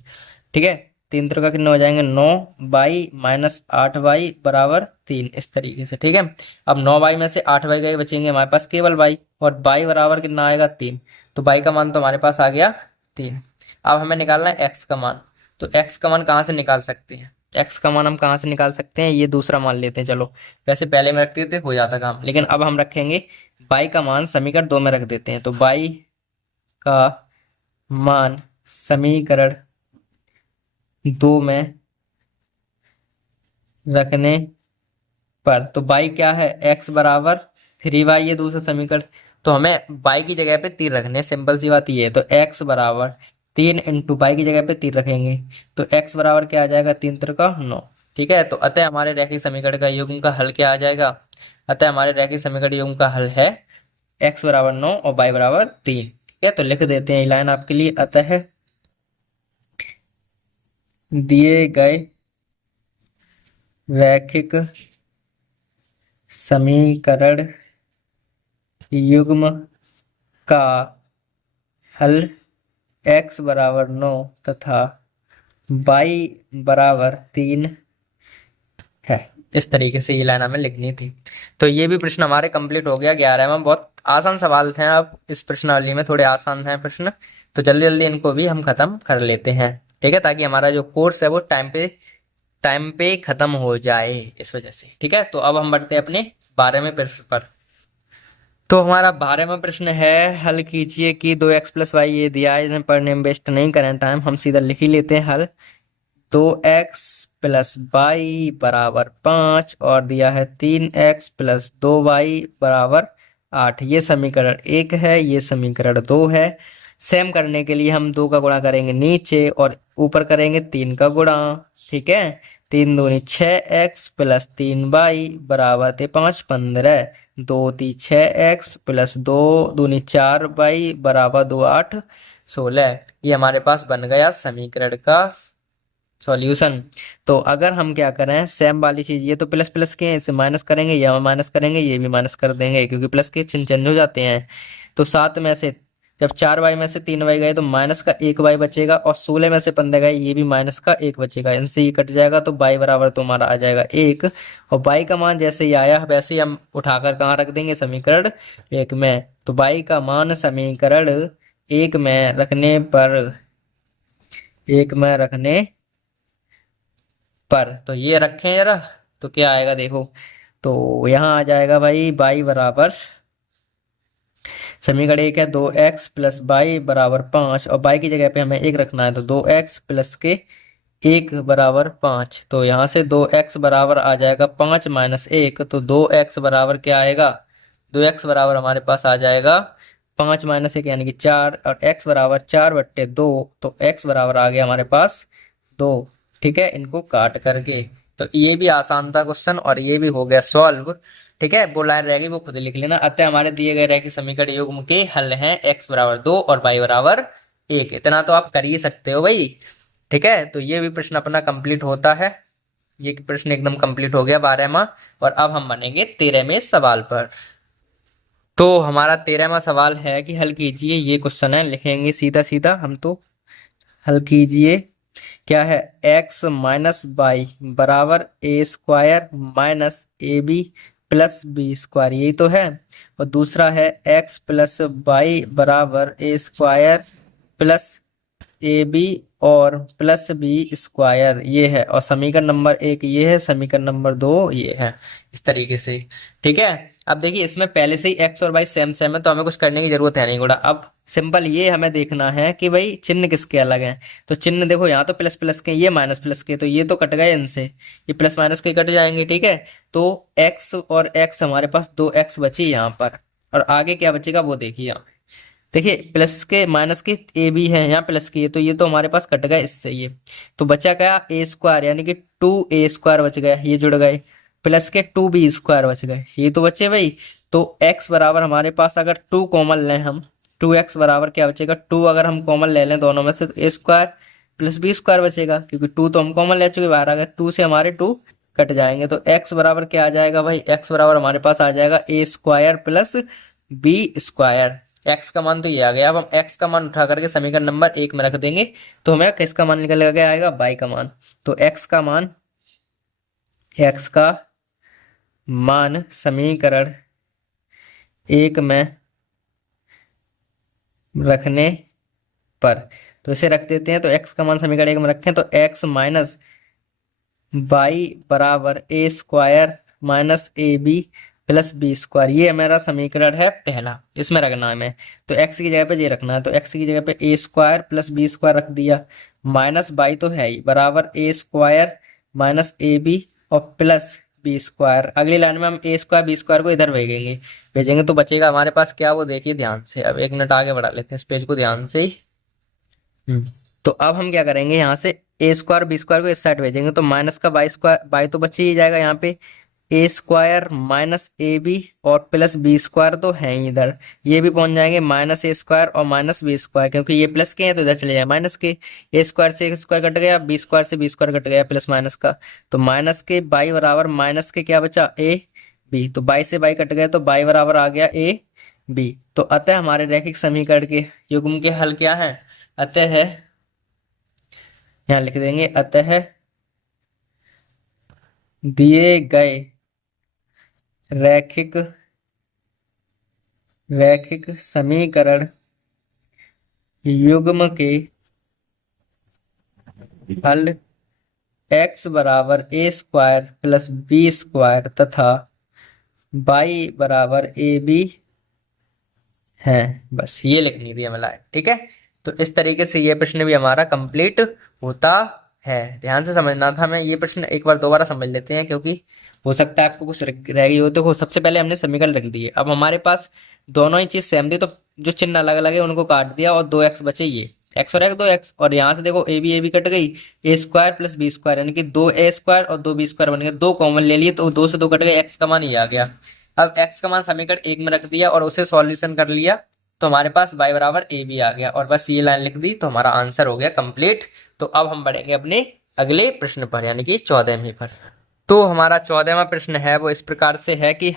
ठीक है, 3 त्रिका कितने हो जाएंगे 9y माइनस 8y बराबर 3, इस तरीके से। ठीक है, अब 9y में से 8y गए, बचेंगे हमारे पास केवल y, और y बराबर कितना आएगा 3, तो y का मान तो हमारे पास आ गया 3। अब हमें निकालना है x का मान, तो x का मान कहाँ से निकाल सकते हैं, x का मान हम कहाँ से निकाल सकते हैं, ये दूसरा मान लेते हैं। चलो, वैसे पहले में रखते थे हो जाता काम, लेकिन अब हम रखेंगे y का मान समीकरण 2 में रख देते हैं। तो y का मान समीकरण 2 में रखने पर, तो y क्या है x बराबर 3y, ये दूसरा समीकरण, तो हमें y की जगह पे 3 रखने, सिंपल सी बात ये है। तो x बराबर 3 इंटू y की जगह पे 3 रखेंगे, तो x बराबर क्या आ जाएगा 3 त्रिका 9। ठीक है, तो अतः हमारे रैखिक समीकरण का युग्म का हल क्या आ जाएगा, अतः हमारे रैखिक समीकरण युग्म का हल है x बराबर 9 और y बराबर 3। ठीक है, तो लिख देते हैं ये लाइन आपके लिए। अतः दिए गए रैखिक समीकरण युग्म का हल x बराबर 9 तथा y बराबर 3 है। इस तरीके से ये लाइन हमें लिखनी थी। तो ये भी प्रश्न हमारे कंप्लीट हो गया। 11वां बहुत आसान सवाल थे, अब इस प्रश्नावली में थोड़े आसान हैं प्रश्न, तो जल्दी जल्दी इनको भी हम खत्म कर लेते हैं। ठीक है, ताकि हमारा जो कोर्स है वो टाइम पे खत्म हो जाए, इस वजह से। ठीक है, तो अब हम बढ़ते हैं अपने 12वें प्रश्न पर। तो हमारा 12वां प्रश्न है, हल कीजिए कि 2x प्लस वाई ये दिया है, इसमें पढ़ने में वेस्ट नहीं करें टाइम, हम सीधा लिख ही लेते हैं हल। 2x प्लस वाई बराबर 5 और दिया है 3x प्लस 2y बराबर 8। ये समीकरण एक है, ये समीकरण 2 है। सेम करने के लिए हम 2 का गुणा करेंगे नीचे और ऊपर करेंगे 3 का गुणा। ठीक है, 3 दूनी 6x प्लस 3y बराबर थे 5 15, 2 ती 6x प्लस 2 दूनी 4y बराबर 2 8 16। ये हमारे पास बन गया समीकरण का सॉल्यूशन। तो अगर हम क्या करें, सेम वाली चीज, ये तो प्लस प्लस के हैं, इसे माइनस करेंगे, या माइनस करेंगे, ये भी माइनस कर देंगे क्योंकि प्लस के चिन्ह चेंज हो जाते हैं। तो 7 में से जब 4y में से 3y गए तो माइनस का 1y बचेगा, और 16 में से 15 गए ये भी माइनस का 1 बचेगा, इनसे ये कट जाएगा, तो y बराबर तो हमारा आ जाएगा 1। और y का मान जैसे ही आया वैसे ही हम उठाकर कहाँ रख देंगे, समीकरण 1 में। तो y का मान समीकरण 1 में रखने पर, 1 में रखने पर, तो ये रखें जरा, तो क्या आएगा देखो, तो यहाँ आ जाएगा भाई y बराबर समीकरण एक है 2x प्लस वाई बराबर 5 और वाई की जगह पे हमें 1 रखना है, तो 2x प्लस के 1 बराबर 5। तो यहाँ से 2x बराबर आ जाएगा 5 माइनस 1, तो 2x बराबर क्या आएगा, 2x बराबर हमारे पास आ जाएगा 5 माइनस 1 यानी कि 4, और x बराबर 4/2, तो x बराबर आ गया हमारे पास 2। ठीक है, इनको काट करके। तो ये भी आसान था क्वेश्चन और ये भी हो गया सॉल्व। ठीक है, वो लाइन रहेगी वो खुद लिख लेना। अतः हमारे दिए गए रैखिक समीकरण युग्म के हल हैं x बराबर 2 और y बराबर 1। इतना तो आप कर ही सकते हो भाई। ठीक है, तो ये भी प्रश्न अपना कंप्लीट होता है। ये प्रश्न एकदम कंप्लीट हो गया 12वां। और अब हम बनेंगे 13वें सवाल पर। तो हमारा 13वां सवाल है कि हल कीजिए, ये क्वेश्चन है, लिखेंगे सीधा सीधा हम तो। हल कीजिए, क्या है, x माइनस वाई बराबर a square minus a b plus b square, यही तो है। और दूसरा है x प्लस वाई बराबर a square plus A B और प्लस बी स्क्वायर, ये है। और समीकरण नंबर 1 ये है, समीकरण नंबर 2 ये है, इस तरीके से। ठीक है, अब देखिए इसमें पहले से ही x और y सेम सेम है, तो हमें कुछ करने की जरूरत है नहीं गुणा। अब सिंपल ये हमें देखना है कि भाई चिन्ह किसके अलग हैं। तो चिन्ह देखो, यहाँ तो प्लस प्लस के, ये माइनस प्लस के, तो ये तो कट गए इनसे, ये प्लस माइनस के कट जाएंगे। ठीक है, तो x और x हमारे पास 2x बची यहाँ पर, और आगे क्या बचेगा वो देखिए। यहाँ देखिए प्लस के माइनस के ए बी है, यहाँ प्लस की है, तो ये तो हमारे पास कट गए इससे ये। तो बचा क्या, ए स्क्वायर यानी कि 2a² बच गया, ये जुड़ गए। प्लस के 2b² बच गए, ये तो बचे भाई। तो x बराबर हमारे पास अगर 2 कॉमन लें हम, 2x बराबर क्या बचेगा, 2 अगर हम कॉमन ले लें दोनों में से, तो a² प्लस b² बचेगा, क्योंकि 2 तो हम कॉमन ले चुके बाहर आ गए, 2 से हमारे 2 कट जाएंगे। तो x बराबर क्या आ जाएगा भाई, x बराबर हमारे पास आ जाएगा a² प्लस b²। x का मान तो ये आ गया। अब हम x का मान उठा करके समीकरण नंबर 1 में रख देंगे, तो हमें किसका मान निकल के आएगा, y का मान। तो x का मान समीकरण 1 में रखने पर, तो इसे रख देते हैं। तो x का मान समीकरण 1 में रखें, तो x माइनस वाई बराबर a square minus a b plus b square, ये मेरा समीकरण है पहला, इसमें रखना है हमें। तो x की जगह पे ये रखना है, तो x की जगह पे ए स्क्वायर प्लस बी स्क्वायर रख दिया, माइनस बाई तो है ही, बराबर a square minus a B और प्लस बी स्क्वायर। अगली लाइन में हम ए स्क्वायर बी स्क्वायर को इधर भेजेंगे तो बचेगा हमारे पास क्या, वो देखिए ध्यान से। अब 1 मिनट आगे बढ़ा लेते हैं इस पेज को ध्यान से ही। तो अब हम क्या करेंगे, यहाँ से ए स्क्वायर बी स्क्वायर को इस साइड भेजेंगे, तो माइनस का बाई स्क्वायर, बाई तो बच ही जाएगा यहाँ पे, ए स्क्वायर माइनस ए बी और प्लस बी स्क्वायर तो है ही इधर, ये भी पहुंच जाएंगे माइनस ए स्क्वायर और माइनस बी स्क्वायर, क्योंकि ये प्लस के हैं तो इधर चले जाए माइनस के। ए स्क्वायर से ए स्क्वायर कट गया, बी स्क्वायर से बी स्क्वायर कट गया प्लस माइनस का, तो माइनस के बाई बराबर माइनस के क्या बचा, ए बी, तो बाई से बाई कट गया, तो बाई बराबर आ गया ए बी। तो अतः हमारे रैखिक समीकरण के युग्म के हल क्या है, अतः है, यहाँ लिख देंगे, अतः दिए गए रैखिक रैखिक समीकरण युग्म के हल x बराबर a square plus b square तथा y बराबर ए बी है। बस ये लिखनी थी हमें लाइन। ठीक है, तो इस तरीके से ये प्रश्न भी हमारा कंप्लीट होता है। ध्यान से समझना था, मैं ये प्रश्न एक बार दोबारा समझ लेते हैं, क्योंकि हो सकता है आपको कुछ रह गई हो। तो सबसे पहले हमने समीकरण रख दिए, अब हमारे पास दोनों ही चीज सेम थी, तो जो चिन्ह अलग अलग है उनको काट दिया और 2x बचे, ये x और x 2x, और यहाँ से देखो ए बी कट गई, ए स्क्वायर प्लस बी स्क्वायर यानी कि 2a² और 2b² बन गए, 2 कॉमन ले लिए तो 2 से 2 कट गए, x का मान ये आ गया। अब x का मान समीकरण 1 में रख दिया और उसे सॉल्यूशन कर लिया, तो हमारे पास y बराबर ए बी आ गया, और बस ये लाइन लिख दी, तो हमारा आंसर हो गया कंप्लीट। तो अब हम बढ़ेंगे अपने अगले प्रश्न पर, यानी कि 14वें पर। तो हमारा 14वां प्रश्न है वो इस प्रकार से है कि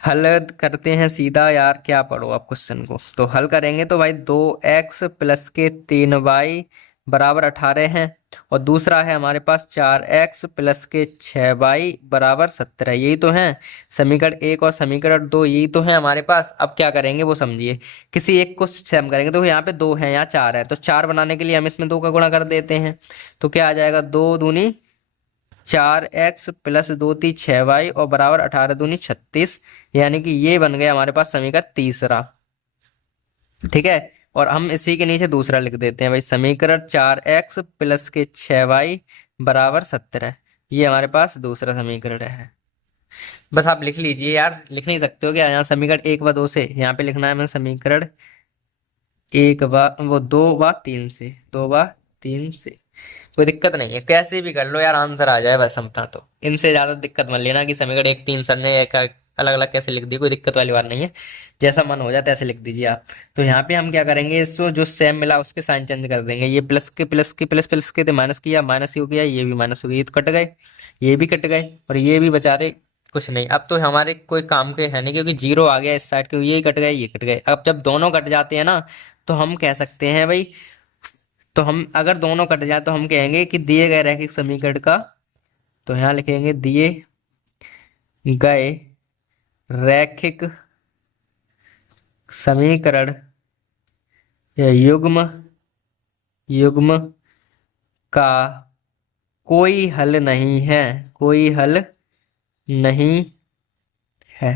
हल करते हैं सीधा, यार क्या पढ़ो आप क्वेश्चन को। तो हल करेंगे तो भाई 2x प्लस के 3y बराबर 18 है, और दूसरा है हमारे पास 4x प्लस के 6y बराबर 17, यही तो है समीकरण 1 और समीकरण 2, यही तो है हमारे पास। अब क्या करेंगे वो समझिए, किसी एक को सेम करेंगे, तो यहाँ पे 2 है, यहाँ 4 है, तो 4 बनाने के लिए हम इसमें 2 का गुणा कर देते हैं, तो क्या आ जाएगा, 2 दूनी 4x प्लस 2 3 6y और बराबर 18 दूनी 36, यानी कि ये बन गया हमारे पास समीकरण तीसरा। ठीक है। और हम इसी के नीचे दूसरा लिख देते हैं भाई, समीकरण 4x प्लस के 6y बराबर 17। ये हमारे पास दूसरा समीकरण है। बस आप लिख लीजिए यार, लिख नहीं सकते हो क्या? यहाँ समीकरण 1 व 2 से यहाँ पे लिखना है हमें समीकरण 2 व 3 से, 2 व 3 से। कोई दिक्कत नहीं है, कैसे भी कर लो यार, आंसर आ जाए बस अपना। तो इनसे ज्यादा दिक्कत मत लेना कि समीकरण 1 3 सर ने एक अलग अलग कैसे लिख दी, कोई दिक्कत वाली बात नहीं है। जैसा मन हो जाए ऐसे लिख दीजिए आप। तो यहाँ पे हम क्या करेंगे, इसको जो सेम मिला उसके साइन चेंज कर देंगे। ये प्लस के थे, माइनस किया, माइनस ही हो गया, ये भी माइनस हो गया, ये तो कट गए, ये भी कट गए, और ये भी बेचारे कुछ नहीं। अब तो हमारे कोई काम के है नहीं, क्योंकि जीरो आ गया इस साइड के, ये कट गए, ये कट गए। अब जब दोनों कट जाते हैं ना, तो हम कह सकते हैं भाई, तो हम अगर दोनों कट जाए तो हम कहेंगे कि दिए गए रैखिक समीकरण का, तो यहाँ लिखेंगे दिए गए रैखिक समीकरण या युग्म युग्म का कोई हल नहीं है, कोई हल नहीं है।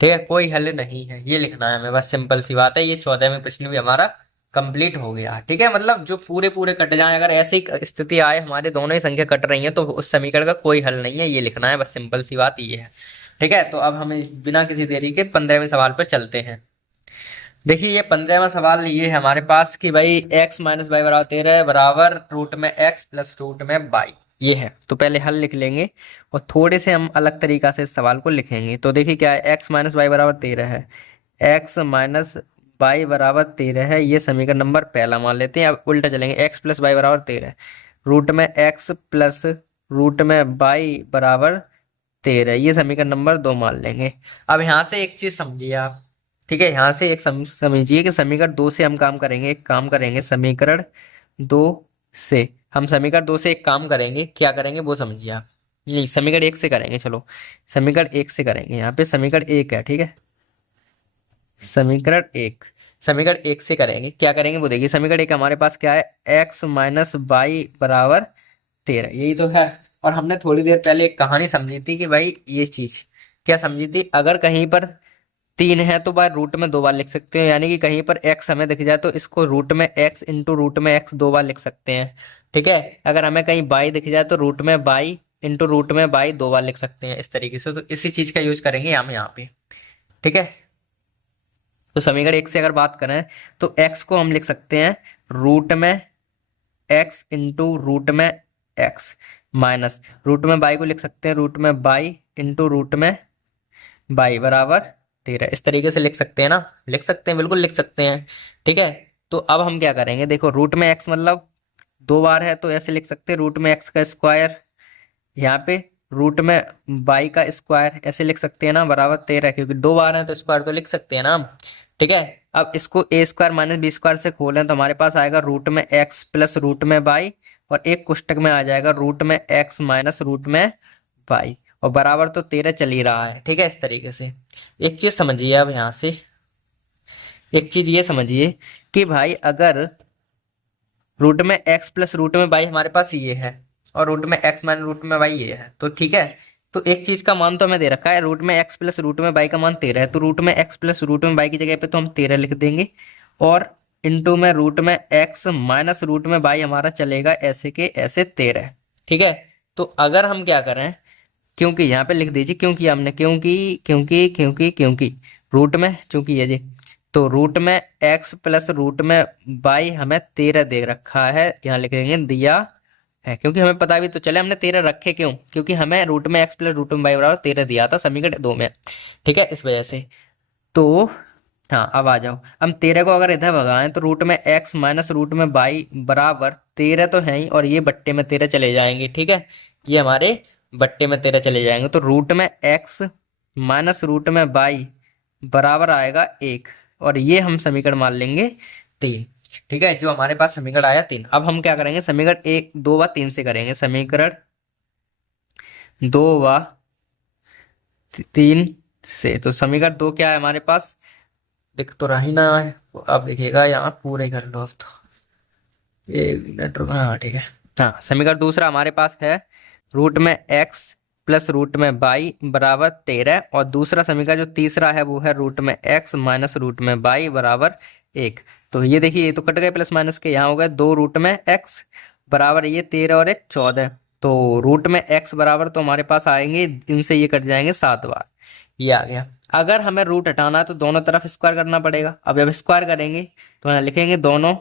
ठीक है, कोई हल नहीं है, ये लिखना है हमें बस, सिंपल सी बात है। ये 14वें प्रश्न भी हमारा कंप्लीट हो गया। ठीक है, मतलब जो पूरे पूरे कट जाए, अगर ऐसी स्थिति आए हमारे दोनों ही संख्या कट रही है, तो उस समीकरण का कोई हल नहीं है, ये लिखना है बस, सिंपल सी बात ये है। ठीक है, तो अब हमें बिना किसी देरी के 15वें सवाल पर चलते हैं। देखिए ये 15वां सवाल ये है हमारे पास कि भाई x माइनस वाई बराबर 13 बराबर रूट में x प्लस रूट में y, ये है। तो पहले हल लिख लेंगे और थोड़े से हम अलग तरीका से इस सवाल को लिखेंगे। तो देखिए क्या है, x माइनस वाई बराबर 13 है, x माइनस वाई बराबर 13 है, ये समीकरण नंबर पहला मान लेते हैं। अब उल्टा चलेंगे, x प्लस वाई बराबर 13, रूट में x प्लस रूट में y बराबर 13, ये समीकरण नंबर 2 मान लेंगे। अब यहाँ से एक चीज समझिए आप, ठीक है, यहाँ से एक समझिए कि समीकरण 2 से हम काम करेंगे, एक काम करेंगे समीकरण 2 से, हम समीकरण 2 से एक काम करेंगे, क्या करेंगे वो समझिए आप। नहीं, समीकरण 1 से करेंगे, चलो समीकरण 1 से करेंगे। यहाँ पे समीकरण 1 है, ठीक है, समीकरण 1 से करेंगे, क्या करेंगे वो देखिए। समीकरण 1 हमारे पास क्या है, x माइनस वाई बराबर 13, यही तो है। और हमने थोड़ी देर पहले एक कहानी समझी थी कि भाई ये चीज क्या समझी थी, अगर कहीं पर 3 है तो बार रूट में 2 बार लिख सकते हैं, यानी कि कहीं पर x हमें दिख जाए तो इसको रूट में x इंटू रूट में x 2 बार लिख सकते हैं। ठीक है, अगर हमें कहीं y दिख जाए तो रूट में y इंटू रूट में y 2 बार लिख सकते हैं, इस तरीके से। तो इसी चीज का यूज करेंगे हम यहाँ पे। ठीक है, तो समीकरण 1 से अगर बात करें तो x को हम लिख सकते हैं रूट में x इंटू रूट में x, माइनस रूट में y को लिख सकते हैं रूट में y इंटू रूट में y बराबर 13, इस तरीके से लिख सकते हैं ना, लिख सकते हैं, बिल्कुल लिख सकते हैं। ठीक है, तो अब हम क्या करेंगे, देखो रूट में x मतलब 2 बार है, तो ऐसे लिख सकते हैं रूट में x का स्क्वायर, यहाँ पे रूट में y का स्क्वायर, ऐसे लिख सकते हैं ना, बराबर 13, क्योंकि 2 बार है तो स्क्वायर तो लिख सकते हैं ना हम। ठीक है, अब इसको ए स्क्वायर माइनस बी स्क्वायर से खोलें तो हमारे पास आएगा रूट में x प्लस रूट में y, और एक कोष्टक में आ जाएगा रूट में x माइनस रूट में y, और बराबर तो 13 चल ही रहा है। ठीक है, इस तरीके से एक चीज समझिए। अब यहाँ से एक चीज ये समझिए कि भाई अगर रूट में x प्लस रूट में y हमारे पास ये है, और रूट में x माइनस रूट में y ये है, तो ठीक है, तो एक चीज का मान तो हमें दे रखा है, रूट में x प्लस रूट में y का मान 13 है, तो रूट में x प्लस रूट में y की जगह पे तो हम 13 लिख देंगे, और इंटू में रूट में x माइनस रूट में y हमारा चलेगा ऐसे के ऐसे 13। ठीक है, तो अगर हम क्या करें, क्योंकि यहाँ पे लिख दीजिए, क्योंकि हमने क्योंकि रूट में चूंकि ये जी, तो रूट में x प्लस रूट में y हमें 13 दे रखा है, यहाँ लिखेंगे दिया है, क्योंकि हमें पता भी तो चले हमने 13 रखे क्यों, क्योंकि हमें रूट में x प्लस रूट में y बराबर 13 दिया था समीकरण 2 में। ठीक है, इस वजह से। तो हाँ, अब आ जाओ, हम 13 को अगर इधर भगाएं तो रूट में x माइनस रूट में y बराबर 13 तो है ही, और ये बट्टे में 13 चले जाएंगे। ठीक है, ये हमारे बट्टे में 13 चले जाएंगे, तो रूट में x माइनस रूट में y बराबर आएगा 1, और ये हम समीकरण मान लेंगे 3। ठीक है, जो हमारे पास समीकरण आया 3। अब हम क्या करेंगे, समीकरण 1 2 व 3 से करेंगे, समीकरण 2 व 3 से। तो समीकरण 2 क्या है हमारे पास, दिख तो रहा ही ना है, अब देखिएगा यहाँ पूरे कर लो। अब तो एक मिनट रुको, हाँ ठीक है। हाँ, समीकरण दूसरा हमारे पास है रूट में x प्लस रूट में y बराबर 13, और दूसरा समीकरण जो तीसरा है वो है रूट में x माइनस रूट में y बराबर 1। तो ये देखिए ये तो कट गए प्लस माइनस के, यहाँ हो गए 2 रूट में x बराबर ये 13 और 1 14। तो रूट में x बराबर तो हमारे पास आएंगे, इनसे ये कट जाएंगे 7 बार, ये आ गया। अगर हमें रूट हटाना है तो दोनों तरफ स्क्वायर करना पड़ेगा। अब जब स्क्वायर करेंगे तो यहाँ लिखेंगे दोनों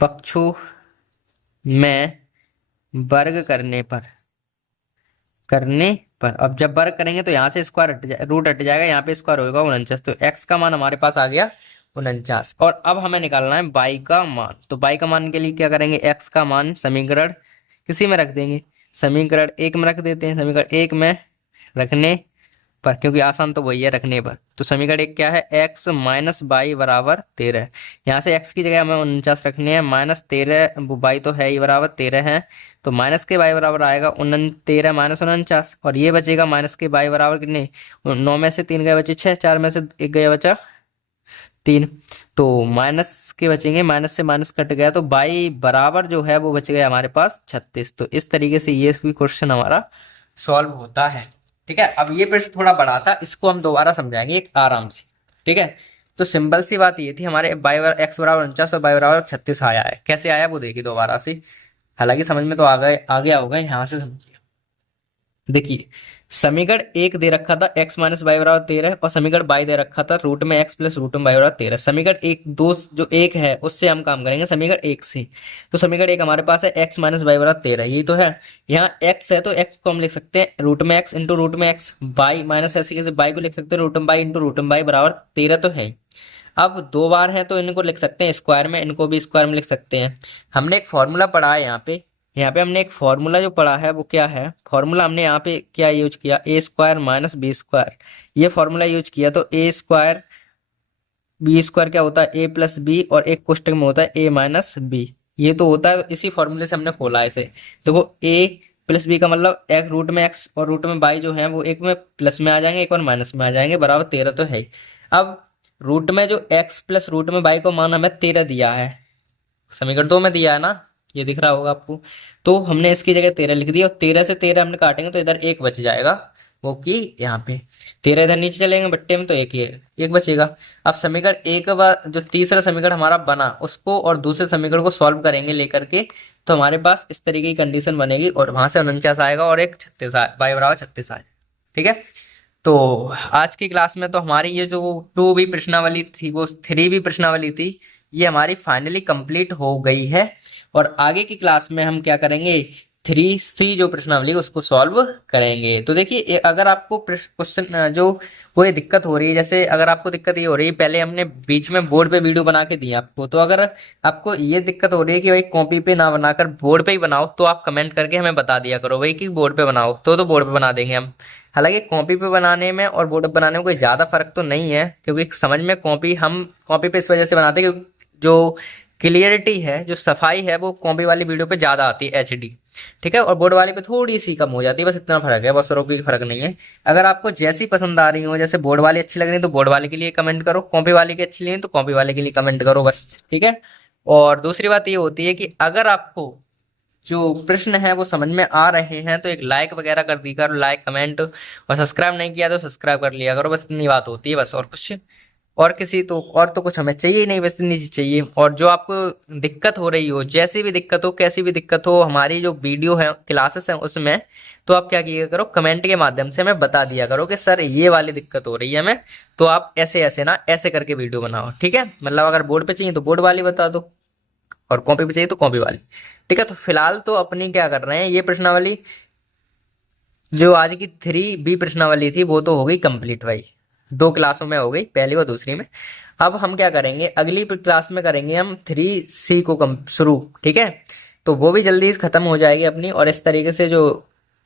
पक्षों में वर्ग करने पर अब जब वर्ग करेंगे तो यहाँ से स्क्वायर रूट हट जाएगा, यहाँ पे स्क्वायर होगा 49। तो x का मान हमारे पास आ गया 49। और अब हमें निकालना है y का मान। तो y का मान के लिए क्या करेंगे, x का मान समीकरण किसी में रख देंगे, समीकरण 1 में रख देते हैं। समीकरण 1 में रखने पर, क्योंकि आसान तो वही है रखने पर, तो समीकरण 1 क्या है, x माइनस बाई बराबर 13। यहाँ से x की जगह हमें 49 रखने हैं, माइनस 13 वो y तो है ही बराबर 13 है, तो माइनस के y बराबर आएगा 13 माइनस 49। और ये बचेगा माइनस के y बराबर कितने, 9 में से 3 गए बचे 6, 4 में से 1 गया बचा 3, तो माइनस के बचेंगे, माइनस से माइनस कट गया, तो y बराबर जो है वो बच गया हमारे पास 36। तो इस तरीके से ये भी क्वेश्चन हमारा सॉल्व होता है। ठीक है, अब ये प्रश्न थोड़ा बड़ा था, इसको हम दोबारा समझाएंगे एक आराम से। ठीक है, तो सिंपल सी बात ये थी, हमारे x बराबर 49 और y बराबर 36 आया है। कैसे आया वो देखिए दोबारा से, हालांकि समझ में तो आ गया होगा, यहाँ से समझिए। देखिए समीकरण 1 दे रखा था x माइनस वाई बराबर 13 और समीकरण y दे रखा था रूट में x प्लस रूट में y बराबर 13। समीकरण 1 दो जो 1 है उससे हम काम करेंगे समीकरण 1 से। तो समीकरण 1 हमारे पास है x माइनस वाई बराबर 13, यही तो है। यहाँ x है तो x को हम लिख सकते हैं रूट में x इंटू रूट में x, y माइनस ऐसे कैसे y को लिख सकते हैं रूट में y इंटू रूट में y बराबर 13 तो है। अब 2 बार है तो इनको लिख सकते हैं स्क्वायर में, इनको भी स्क्वायर में लिख सकते हैं। हमने एक फॉर्मूला पढ़ा है यहाँ पे हमने एक फॉर्मूला जो पढ़ा है वो क्या है, फॉर्मूला हमने यहाँ पे क्या यूज किया, ए स्क्वायर माइनस बी स्क्वायर, ये फॉर्मूला यूज किया। तो ए स्क्वायर बी स्क्वायर क्या होता है, ए प्लस बी, और एक कोष्टक में होता है ए माइनस बी, ये तो होता है। तो इसी फॉर्मूले से हमने खोला है इसे। देखो ए प्लस बी का मतलब एक रूट में एक्स और रूट में बाई जो है वो एक में प्लस में आ जाएंगे, एक और माइनस में आ जाएंगे, बराबर 13 तो है। अब रूट में जो x प्लस रूट में बाई को मान हमें 13 दिया है, समीकरण 2 में दिया है ना, ये दिख रहा होगा आपको। तो हमने इसकी जगह 13 लिख दिया और 13 से 13 हमने काटेंगे तो इधर 1 बच जाएगा, वो कि यहाँ पे 13 इधर नीचे चलेंगे बट्टे में तो एक बचेगा। अब समीकरण एक जो तीसरा समीकरण हमारा बना उसको और दूसरे समीकरण को सॉल्व करेंगे लेकर के, तो हमारे पास इस तरीके की कंडीशन बनेगी और वहां से 49 आएगा और एक 36 बाई बराबर 36 आएगा। ठीक है, तो आज की क्लास में तो हमारी ये जो 2 भी प्रश्नावली थी वो 3 भी प्रश्नावली थी, ये हमारी फाइनली कंप्लीट हो गई है। और आगे की क्लास में हम क्या करेंगे, 3C जो प्रश्नावली उसको सॉल्व करेंगे। तो देखिए अगर आपको क्वेश्चन जो कोई दिक्कत हो रही है, जैसे अगर आपको दिक्कत ये हो रही है, पहले हमने बीच में बोर्ड पे वीडियो बना के दी आपको, तो अगर आपको ये दिक्कत हो रही है कि भाई कॉपी पे ना बनाकर बोर्ड पे ही बनाओ, तो आप कमेंट करके हमें बता दिया करो भाई कि बोर्ड पे बनाओ, तो बोर्ड पे बना देंगे हम। हालांकि कॉपी पे बनाने में और बोर्ड पे बनाने में कोई ज़्यादा फर्क तो नहीं है, क्योंकि समझ में हम कॉपी पे इस वजह से बनाते हैं क्योंकि जो क्लियरिटी है, जो सफाई है, वो कॉपी वाली वीडियो पे ज़्यादा आती है HD। ठीक है, और बोर्ड वाली पे थोड़ी सी कम हो जाती है, बस इतना फर्क है, बस और कोई फर्क नहीं है। अगर आपको जैसी पसंद आ रही हो, जैसे बोर्ड वाली अच्छी लग रही है तो बोर्ड वाले के लिए कमेंट करो, कॉपी वाली की अच्छी लगी तो कॉपी वाले के लिए कमेंट करो, बस। ठीक है, और दूसरी बात ये होती है कि अगर आपको जो प्रश्न है वो समझ में आ रहे हैं तो एक लाइक वगैरह कर दी करो, लाइक कमेंट, और सब्सक्राइब नहीं किया तो सब्सक्राइब कर लिया करो, बस इतनी बात होती है बस। और कुछ और तो कुछ हमें चाहिए ही नहीं, बस इतनी चीज चाहिए। और जो आपको दिक्कत हो रही हो, जैसी भी दिक्कत हो, कैसी भी दिक्कत हो, हमारी जो वीडियो है क्लासेस हैं उसमें, तो आप क्या किया करो, कमेंट के माध्यम से हमें बता दिया करो कि सर ये वाली दिक्कत हो रही है हमें, तो आप ऐसे ऐसे ना ऐसे करके वीडियो बनाओ। ठीक है, मतलब अगर बोर्ड पे चाहिए तो बोर्ड वाली बता दो और कॉपी पे चाहिए तो कॉपी वाली। ठीक है, तो फिलहाल तो अपनी क्या कर रहे हैं, ये प्रश्नावली जो आज की 3B प्रश्नावली थी वो तो हो गई कंप्लीट भाई, 2 क्लासों में हो गई, पहली और दूसरी में। अब हम क्या करेंगे, अगली क्लास में करेंगे हम 3C को शुरू। ठीक है, तो वो भी जल्दी खत्म हो जाएगी अपनी, और इस तरीके से जो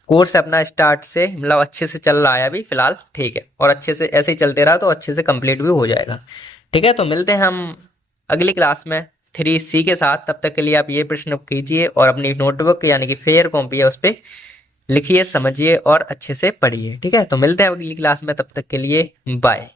कोर्स अपना स्टार्ट से मतलब अच्छे से चल रहा है अभी फिलहाल। ठीक है, और अच्छे से ऐसे ही चलते रहा तो अच्छे से कंप्लीट भी हो जाएगा। ठीक है, तो मिलते हैं हम अगली क्लास में 3C के साथ। तब तक के लिए आप ये प्रश्न कीजिए और अपनी नोटबुक यानी कि फेयर कॉपी है उस पर लिखिए, समझिए और अच्छे से पढ़िए। ठीक है, तो मिलते हैं अगली क्लास में, तब तक के लिए बाय।